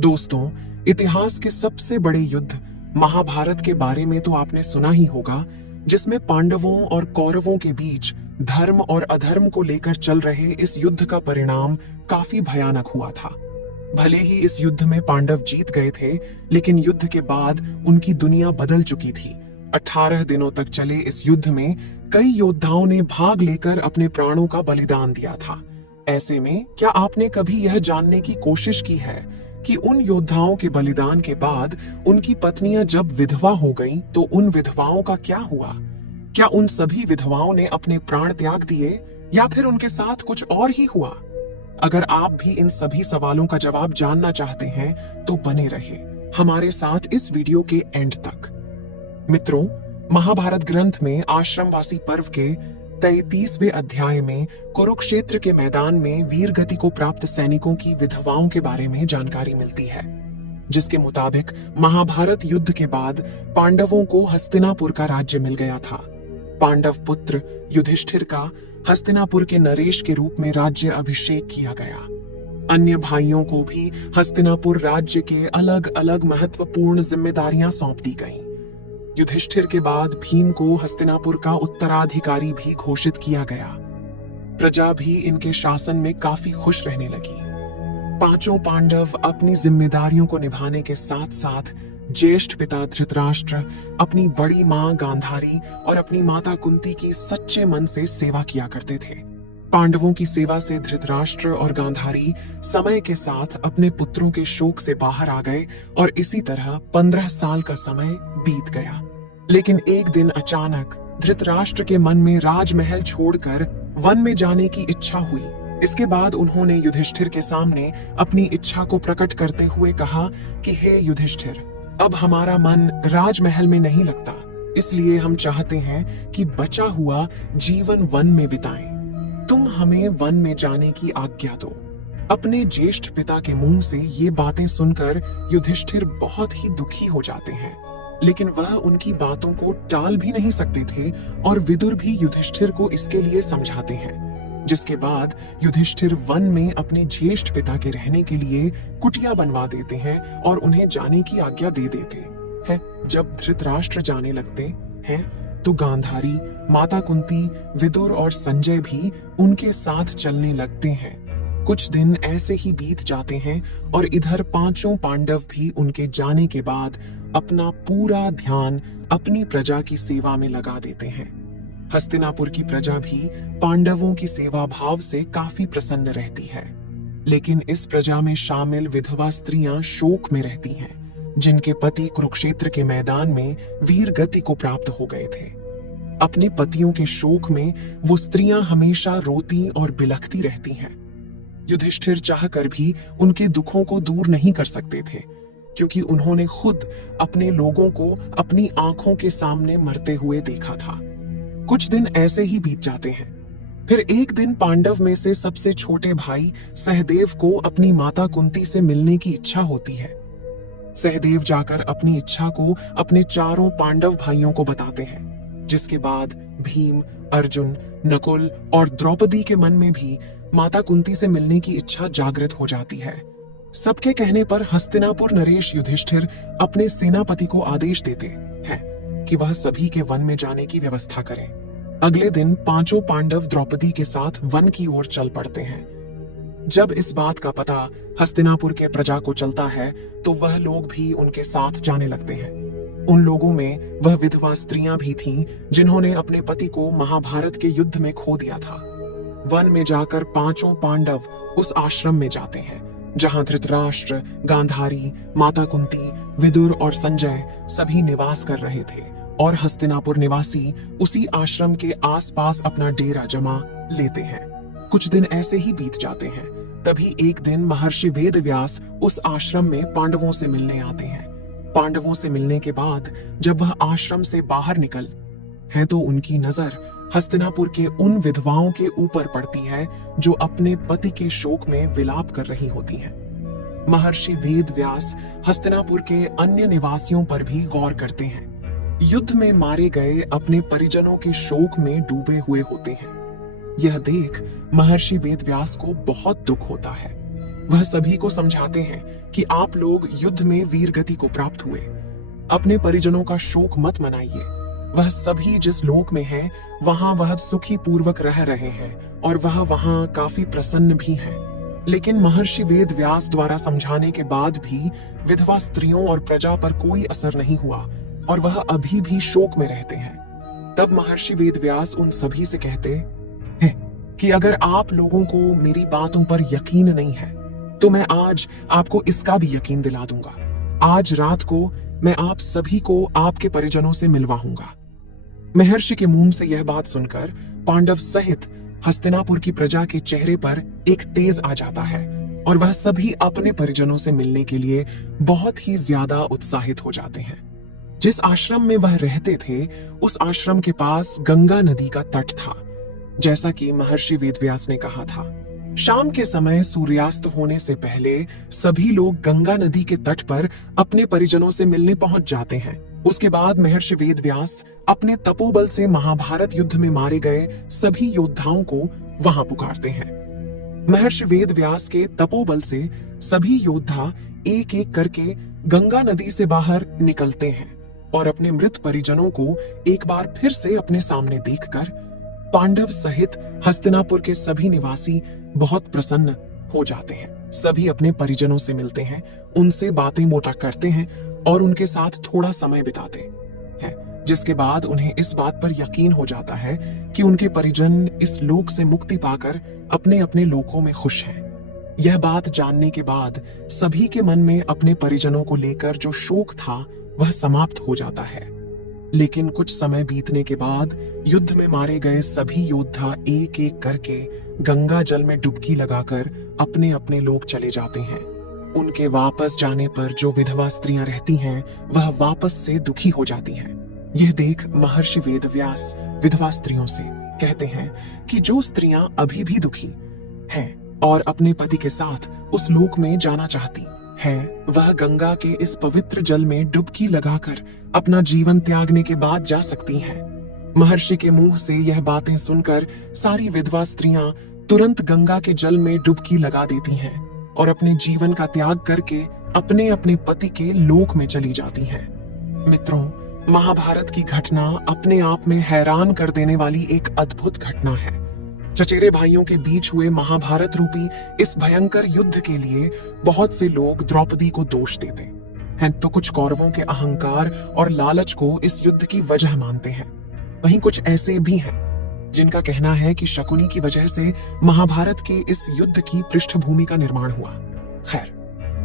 दोस्तों, इतिहास के सबसे बड़े युद्ध महाभारत के बारे में तो आपने सुना ही होगा, जिसमें पांडवों और कौरवों के बीच धर्म और अधर्म को लेकर चल रहे इस युद्ध का परिणाम काफी भयानक हुआ था। भले ही इस युद्ध में पांडव जीत गए थे, लेकिन युद्ध के बाद उनकी दुनिया बदल चुकी थी। 18 दिनों तक चले इस युद्ध में कई योद्धाओं ने भाग लेकर अपने प्राणों का बलिदान दिया था। ऐसे में क्या आपने कभी यह जानने की कोशिश की है कि उन योद्धाओं के बलिदान के बाद उनकी पत्नियां जब विधवा हो गईं, तो उन विधवाओं का क्या हुआ? क्या उन सभी विधवाओं ने अपने प्राण त्याग दिए या फिर उनके साथ कुछ और ही हुआ? अगर आप भी इन सभी सवालों का जवाब जानना चाहते हैं तो बने रहे हमारे साथ इस वीडियो के एंड तक। मित्रों, महाभारत ग्रंथ में आश्रमवासी पर्व के 33वें अध्याय में कुरुक्षेत्र के मैदान में वीर गति को प्राप्त सैनिकों की विधवाओं के बारे में जानकारी मिलती है, जिसके मुताबिक महाभारत युद्ध के बाद पांडवों को हस्तिनापुर का राज्य मिल गया था। पांडव पुत्र युधिष्ठिर का हस्तिनापुर के नरेश के रूप में राज्य अभिषेक किया गया। अन्य भाइयों को भी हस्तिनापुर राज्य के अलग अलग महत्वपूर्ण जिम्मेदारियां सौंप दी गईं। युधिष्ठिर के बाद भीम को हस्तिनापुर का उत्तराधिकारी भी घोषित किया गया। प्रजा भी इनके शासन में काफी खुश रहने लगी। पांचों पांडव अपनी जिम्मेदारियों को निभाने के साथ साथ ज्येष्ठ पिता धृतराष्ट्र, अपनी बड़ी मां गांधारी और अपनी माता कुंती की सच्चे मन से सेवा किया करते थे। पांडवों की सेवा से धृतराष्ट्र और गांधारी समय के साथ अपने पुत्रों के शोक से बाहर आ गए और इसी तरह 15 साल का समय बीत गया। लेकिन एक दिन अचानक धृतराष्ट्र के मन में राजमहल छोड़कर वन में जाने की इच्छा हुई। इसके बाद उन्होंने युधिष्ठिर के सामने अपनी इच्छा को प्रकट करते हुए कहा कि हे युधिष्ठिर, अब हमारा मन राजमहल में नहीं लगता, इसलिए हम चाहते हैं कि बचा हुआ जीवन वन में बिताएं। तुम हमें वन में जाने की आज्ञा दो। अपने ज्येष्ठ पिता के मुंह से ये बातें सुनकर युधिष्ठिर बहुत ही दुखी हो जाते हैं, लेकिन वह उनकी बातों को टाल भी नहीं सकते थे और विदुर भी युधिष्ठिर को इसके लिए समझाते हैं। जिसके बाद युधिष्ठिर वन में अपने ज्येष्ठ पिता के रहने के लिए कुटिया बनवा देते हैं और उन्हें जाने की आज्ञा दे देते हैं। जब धृतराष्ट्र जाने लगते हैं तो गांधारी, माता कुंती, विदुर और संजय भी उनके साथ चलने लगते हैं। कुछ दिन ऐसे ही बीत जाते हैं और इधर पांचों पांडव भी उनके जाने के बाद अपना पूरा ध्यान अपनी प्रजा की सेवा में लगा देते हैं। हस्तिनापुर की प्रजा भी पांडवों की सेवा भाव से काफी प्रसन्न रहती है, लेकिन इस प्रजा में शामिल विधवा स्त्रियां शोक में रहती हैं, जिनके पति कुरुक्षेत्र के मैदान में वीर गति को प्राप्त हो गए थे। अपने पतियों के शोक में वो स्त्रियां हमेशा रोती और बिलखती रहती हैं। युधिष्ठिर चाहकर भी उनके दुखों को दूर नहीं कर सकते थे, क्योंकि उन्होंने खुद अपने लोगों को अपनी आंखों के सामने मरते हुए देखा था। कुछ दिन ऐसे ही बीत जाते हैं। फिर एक दिन पांडव में से सबसे छोटे भाई सहदेव को अपनी माता कुंती से मिलने की इच्छा होती है। सहदेव जाकर अपनी इच्छा को अपने चारों पांडव भाइयों को बताते हैं, जिसके बाद भीम, अर्जुन, नकुल और द्रौपदी के मन में भी माता कुंती से मिलने की इच्छा जागृत हो जाती है। सबके कहने पर हस्तिनापुर नरेश युधिष्ठिर अपने सेनापति को आदेश देते हैं कि वह सभी के वन में जाने की व्यवस्था करें। अगले दिन पांचों पांडव द्रौपदी के साथ वन की ओर चल पड़ते हैं। जब इस बात का पता हस्तिनापुर के प्रजा को चलता है तो वह लोग भी उनके साथ जाने लगते हैं। उन लोगों में वह विधवा स्त्रियां भी थीं जिन्होंने अपने पति को महाभारत के युद्ध में खो दिया था। वन में जाकर पांचों पांडव उस आश्रम में जाते हैं जहां धृतराष्ट्र, गांधारी, माता कुंती, विदुर और संजय सभी निवास कर रहे थे और हस्तिनापुर निवासी उसी आश्रम के आसपास अपना डेरा जमा लेते हैं। कुछ दिन ऐसे ही बीत जाते हैं। तभी एक दिन महर्षि वेदव्यास उस आश्रम में पांडवों से मिलने आते हैं। पांडवों से मिलने के बाद जब वह आश्रम से बाहर निकल हैं तो उनकी नजर हस्तिनापुर के उन विधवाओं के ऊपर पड़ती है जो अपने पति के शोक में विलाप कर रही होती हैं। महर्षि वेदव्यास हस्तिनापुर के अन्य निवासियों पर भी गौर करते हैं। युद्ध में मारे गए अपने परिजनों के शोक में डूबे हुए होते हैं। यह देख महर्षि वेदव्यास को बहुत दुख होता है। वह सभी को समझाते हैं कि आप लोग युद्ध में वीर गति को प्राप्त हुए, अपने परिजनों का शोक मत मनाइए। वह सभी जिस लोक में हैं, वहां वह सुखी पूर्वक रह रहे हैं और वह वहां काफी प्रसन्न भी हैं। लेकिन महर्षि वेद व्यास द्वारा समझाने के बाद भी विधवा स्त्रियों और प्रजा पर कोई असर नहीं हुआ और वह अभी भी शोक में रहते हैं। तब महर्षि वेद व्यास उन सभी से कहते हैं कि अगर आप लोगों को मेरी बातों पर यकीन नहीं है तो मैं आज आपको इसका भी यकीन दिला दूंगा। आज रात को मैं आप सभी को आपके परिजनों से मिलवाऊंगा। महर्षि के मुंह से यह बात सुनकर पांडव सहित हस्तिनापुर की प्रजा के चेहरे पर एक तेज आ जाता है और वह सभी अपने परिजनों से मिलने के लिए बहुत ही ज्यादा उत्साहित हो जाते हैं। जिस आश्रम में वह रहते थे, उस आश्रम के पास गंगा नदी का तट था, जैसा कि महर्षि वेदव्यास ने कहा था। शाम के समय सूर्यास्त होने से पहले सभी लोग गंगा नदी के तट पर अपने परिजनों से मिलने पहुंच जाते हैं। उसके बाद महर्षि वेदव्यास अपने तपोबल से महाभारत युद्ध में मारे गए सभी योद्धाओं को वहां पुकारते हैं। महर्षि वेदव्यास के तपोबल से सभी योद्धा एक एक करके गंगा नदी से बाहर निकलते हैं और अपने मृत परिजनों को एक बार फिर से अपने सामने देखकर पांडव सहित हस्तिनापुर के सभी निवासी बहुत प्रसन्न हो जाते हैं। सभी अपने परिजनों से मिलते हैं, उनसे बातें मोटा करते हैं और उनके साथ थोड़ा समय बिताते हैं, जिसके बाद उन्हें इस बात पर यकीन हो जाता है कि उनके परिजन इस लोक से मुक्ति पाकर अपने अपने लोकों में खुश हैं। यह बात जानने के बाद सभी के मन में अपने परिजनों को लेकर जो शोक था वह समाप्त हो जाता है। लेकिन कुछ समय बीतने के बाद युद्ध में मारे गए सभी योद्धा एक एक करके गंगा जल में डुबकी लगाकर अपने अपने लोक चले जाते हैं। उनके वापस जाने पर जो विधवा स्त्रियां रहती हैं, वह वापस से दुखी हो जाती हैं। यह देख महर्षि वेदव्यास विधवा स्त्रियों से कहते हैं कि जो स्त्रियां अभी भी दुखी हैं और अपने पति के साथ उस लोक में जाना चाहती हैं, वह गंगा के इस पवित्र जल में डुबकी लगाकर अपना जीवन त्यागने के बाद जा सकती हैं। महर्षि के मुंह से यह बातें सुनकर सारी विधवा स्त्रियां तुरंत गंगा के जल में डुबकी लगा देती हैं और अपने जीवन का त्याग करके अपने अपने पति के लोक में चली जाती हैं। मित्रों, महाभारत की घटना अपने आप में हैरान कर देने वाली एक अद्भुत घटना है। चचेरे भाइयों के बीच हुए महाभारत रूपी इस भयंकर युद्ध के लिए बहुत से लोग द्रौपदी को दोष देते हैं, तो कुछ कौरवों के अहंकार और लालच को इस युद्ध की वजह मानते हैं। वहीं कुछ ऐसे भी हैं जिनका कहना है कि शकुनी की वजह से महाभारत के इस युद्ध की पृष्ठभूमि का निर्माण हुआ। खैर,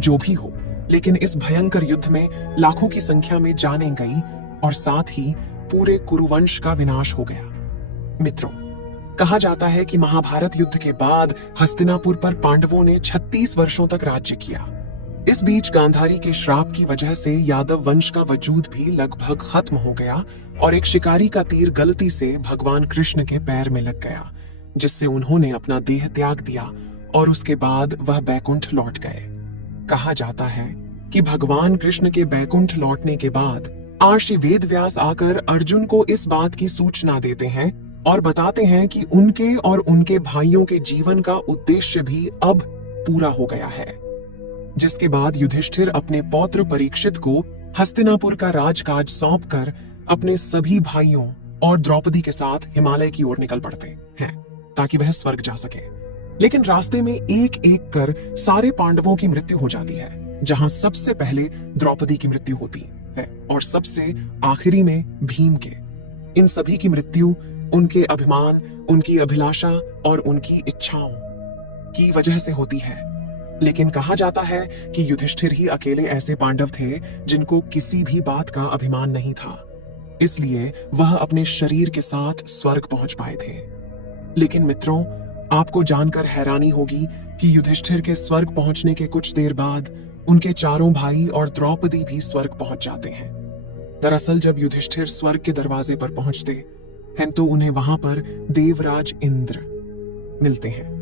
जो भी हो, लेकिन इस भयंकर युद्ध में लाखों की संख्या में जानें गई और साथ ही पूरे कुरुवंश का विनाश हो गया। मित्रों, कहा जाता है कि महाभारत युद्ध के बाद हस्तिनापुर पर पांडवों ने 36 वर्षों तक राज्य किया। इस बीच गांधारी के श्राप की वजह से यादव वंश का वजूद भी लगभग खत्म हो गया और एक शिकारी का तीर गलती से भगवान कृष्ण के पैर में लग गया, जिससे उन्होंने अपना देह त्याग दिया और उसके बाद वह बैकुंठ लौट गए। कहा जाता है कि भगवान कृष्ण के बैकुंठ लौटने के बाद महर्षि वेदव्यास आकर अर्जुन को इस बात की सूचना देते हैं और बताते हैं कि उनके और उनके भाइयों के जीवन का उद्देश्य भी अब पूरा हो गया है। जिसके बाद युधिष्ठिर अपने पौत्र परीक्षित को हस्तिनापुर का राजकाज सौंपकर अपने सभी भाइयों और द्रौपदी के साथ हिमालय की ओर निकल पड़ते हैं ताकि वह स्वर्ग जा सके। लेकिन रास्ते में एक एक कर सारे पांडवों की मृत्यु हो जाती है, जहां सबसे पहले द्रौपदी की मृत्यु होती है और सबसे आखिरी में भीम के। इन सभी की मृत्यु उनके अभिमान, उनकी अभिलाषा और उनकी इच्छाओं की वजह से होती है। लेकिन कहा जाता है कि युधिष्ठिर ही अकेले ऐसे पांडव थे जिनको किसी भी बात का अभिमान नहीं था, इसलिए वह अपने शरीर के साथ स्वर्ग पहुंच पाए थे। लेकिन मित्रों, आपको जानकर हैरानी होगी कि युधिष्ठिर के स्वर्ग पहुंचने के कुछ देर बाद उनके चारों भाई और द्रौपदी भी स्वर्ग पहुंच जाते हैं। दरअसल जब युधिष्ठिर स्वर्ग के दरवाजे पर पहुंचते हैं तो उन्हें वहां पर देवराज इंद्र मिलते हैं।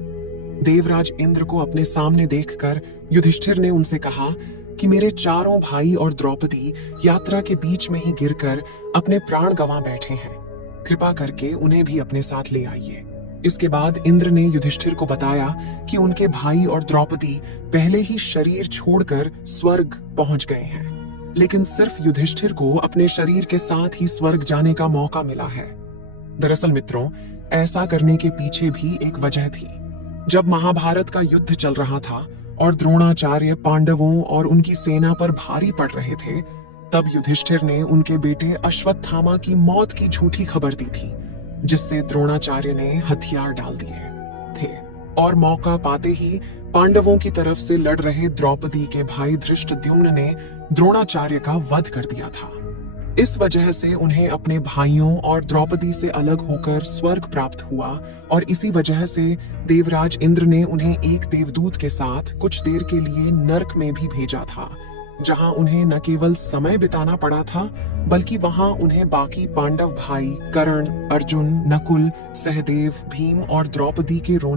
देवराज इंद्र को अपने सामने देखकर युधिष्ठिर ने उनसे कहा कि मेरे चारों भाई और द्रौपदी यात्रा के बीच में ही गिरकर अपने प्राण गंवा बैठे हैं, कृपा करके उन्हें भी अपने साथ ले आइए। इसके बाद इंद्र ने युधिष्ठिर को बताया कि उनके भाई और द्रौपदी पहले ही शरीर छोड़कर स्वर्ग पहुंच गए हैं, लेकिन सिर्फ युधिष्ठिर को अपने शरीर के साथ ही स्वर्ग जाने का मौका मिला है। दरअसल मित्रों, ऐसा करने के पीछे भी एक वजह थी। जब महाभारत का युद्ध चल रहा था और द्रोणाचार्य पांडवों और उनकी सेना पर भारी पड़ रहे थे, तब युधिष्ठिर ने उनके बेटे अश्वत्थामा की मौत की झूठी खबर दी थी, जिससे द्रोणाचार्य ने हथियार डाल दिए थे और मौका पाते ही पांडवों की तरफ से लड़ रहे द्रौपदी के भाई धृष्टद्युम्न ने द्रोणाचार्य का वध कर दिया था। इस वजह से उन्हें अपने भाइयों और द्रौपदी से अलग होकर स्वर्ग प्राप्त हुआ और इसी वजह से देवराज इंद्र ने उन्हें एक देवदूत के साथ कुछ देर के लिए नर्क में भी भेजा था, जहां उन्हें न केवल समय बिताना पड़ा था, बल्कि वहां उन्हें बाकी पांडव भाई कर्ण, अर्जुन, नकुल, सहदेव, भीम और द्रौपदी के रोने